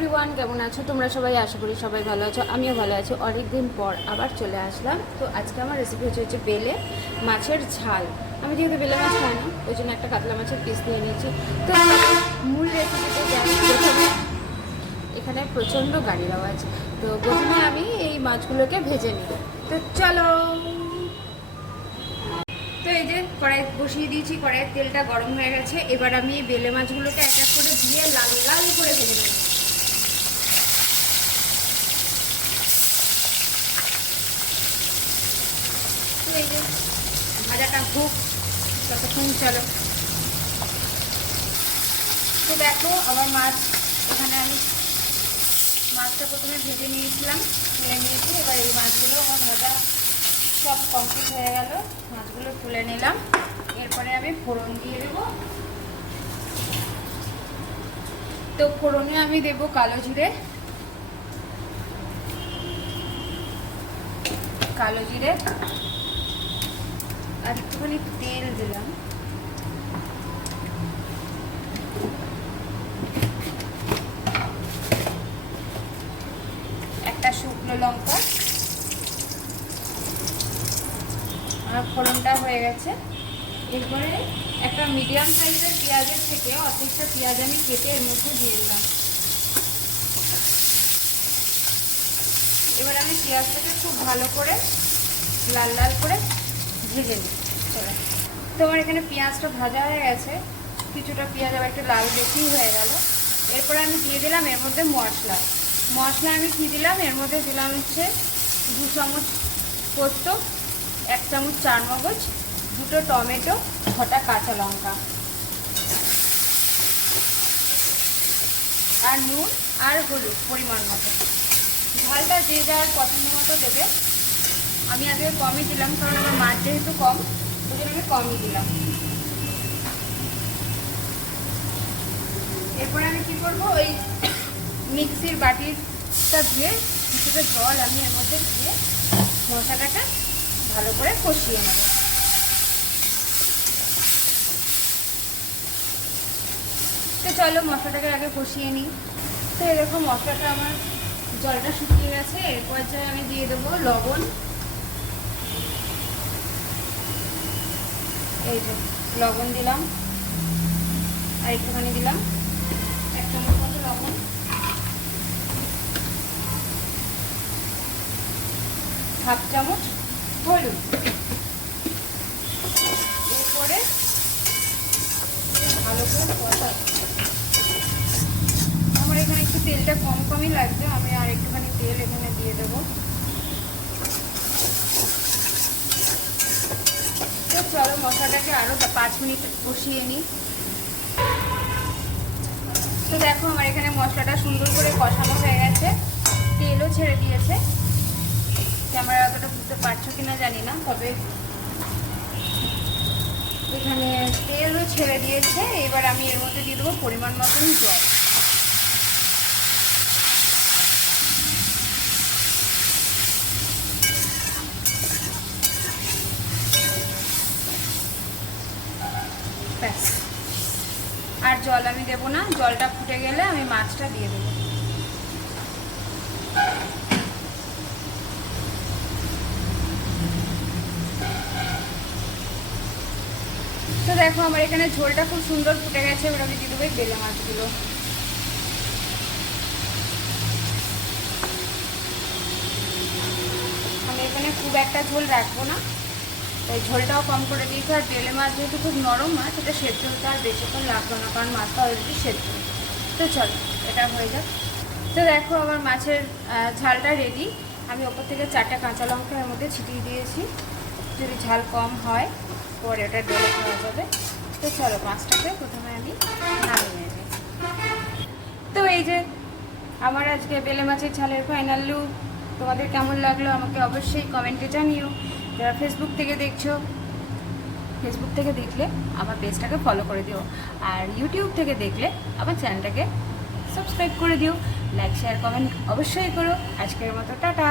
Everyone, কেমন আছো তোমরা সবাই? আশা করি সবাই ভালো আছো, আমিও ভালো আছি। অনেকদিন পর আবার চলে আসলাম। তো আজকে আমার রেসিপি হচ্ছে বেলে মাছের ঝাল। আমি যেহেতু বেলে মাছ খাই না, ওই জন্য একটা কাতলা মাছের পিস নিয়ে নিয়েছি। তো মূল রেসিপিতে যাই। প্রথমে এখানে প্রচণ্ড গাড়ির আওয়াজ। তো প্রথমে আমি এই মাছগুলোকে ভেজে নিই। তো চলো। তো এই যে কড়াই বসিয়ে দিয়েছি, কড়াইয়ের তেলটা গরম হয়ে গেছে। এবার আমি বেলে মাছগুলোকে এক এক করে দিয়ে লাল লাল করে ভেজে নেব। তো এই যে ভাজাটা হোক ততক্ষণ চলো। তো দেখো আমার মাছ, এখানে আমি মাছটা প্রথমে ভেজে নিয়েছিলাম, তুলে নিয়েছি। এবার এই মাছগুলো আমার ভাজা সব কমপ্লিট হয়ে গেল, মাছগুলো তুলে নিলাম। এরপরে আমি ফোড়ন দিয়ে দেবো। তো ফোড়নে আমি দেবো কালো জিরে, আর একটুখানি তেল দিলাম। একটা শুকনো লঙ্কা। আমার ফোড়নটা হয়ে গেছে। এরপরে একটা মিডিয়াম সাইজের পেঁয়াজের থেকে অর্ধেকটা পেঁয়াজ আমি কেটে এর মধ্যে দিয়ে দিলাম। এবার আমি পেঁয়াজটাকে খুব ভালো করে লাল লাল করে ভেজে নিই। চলো, তো আমার এখানে পেঁয়াজটা ভাজা হয়ে গেছে। কিছুটা পেঁয়াজ আবার একটু লাল বেশি হয়ে গেল। এরপরে আমি দিয়ে দিলাম এর মধ্যে মশলা আমি কী দিলাম, এর মধ্যে দিলাম হচ্ছে 2 চামচ পোস্ত, 1 চামচ চারমগজ, 2টো টমেটো, 6টা কাঁচা লঙ্কা, আর নুন আর হলুদ পরিমাণ মতো। ঝালটা যে যার পছন্দ মতো দেবে। আমি আগে কমই দিলাম, কারণ আমার মাছ যেহেতু কম, ওই জন্য আমি কমই দিলাম। এরপরে আমি কী করবো, ওই মিক্সির বাটিটা ধুয়ে কিছুটা জল আমি এর মধ্যে দিয়ে মশলাটাকে ভালো করে কষিয়ে নেব। তো চলো মশলাটাকে আগে কষিয়ে নিই। তো এরকম মশলাটা আমার জলটা শুকিয়ে গেছে। এরপর যে আমি দিয়ে দেবো লবণ। এই যে লবণ দিলাম, আর একটুখানি দিলাম 1 চামচ মতো লবণ, হাফ চামচ হলুদ। এরপরে ভালো করে কষা। আমার এখানে একটু তেলটা কমই লাগছে, আমি আর একটুখানি তেল এখানে দিয়ে দেবো। তো চলো মশলাটাকে আরও 5 মিনিট কষিয়ে নিই। তো দেখো আমার এখানে মশলাটা সুন্দর করে কষানো হয়ে গেছে, তেলও ছেড়ে দিয়েছে। ক্যামেরা অতটা বুঝতে পারছো কিনা জানি না, তবে এখানে তেলও ছেড়ে দিয়েছে। এবার আমি এর মধ্যে দিয়ে দেবো পরিমাণ মতন জল। ব্যাস, আর জল আমি দেবো না। জলটা ফুটে গেলে আমি মাছটা দিয়ে দেবো। তো দেখো আমার এখানে ঝোলটা খুব সুন্দর ফুটে গেছে। এবার আমি দিয়ে দেবো বেলে মাছগুলো। আমি এখানে খুব একটা ঝোল রাখবো না, তাই ঝোলটাও কম করে দিয়েছি। আর বেলে মাছ যেহেতু খুব নরম মাছ, এটা সেদ্ধ হতে আর বেশিক্ষণ লাগবে না, কারণ মাছটা অলরেডি সেদ্ধ। তো চলো এটা হয়ে যাক। তো দেখো আমার মাছের ঝালটা রেডি। আমি ওপর থেকে 4টা কাঁচা লঙ্কা এর মধ্যে ছিটিয়ে দিয়েছি। যদি ঝাল কম হয় পরে ওটা ডলে খাওয়া যাবে। তো চলো মাছটাকে প্রথমে আমি নামিয়ে নিই। তো এই যে আমার আজকে বেলে মাছের ঝালের ফাইনাল লুক। তোমাদের কেমন লাগলো আমাকে অবশ্যই কমেন্টে জানিও। যারা ফেসবুক থেকে দেখছো, ফেসবুক থেকে দেখলে আমার পেজটাকে ফলো করে দিও, আর ইউটিউব থেকে দেখলে আমার চ্যানেলটাকে সাবস্ক্রাইব করে দিও। লাইক শেয়ার কমেন্ট অবশ্যই করো। আজকের মতো টাটা।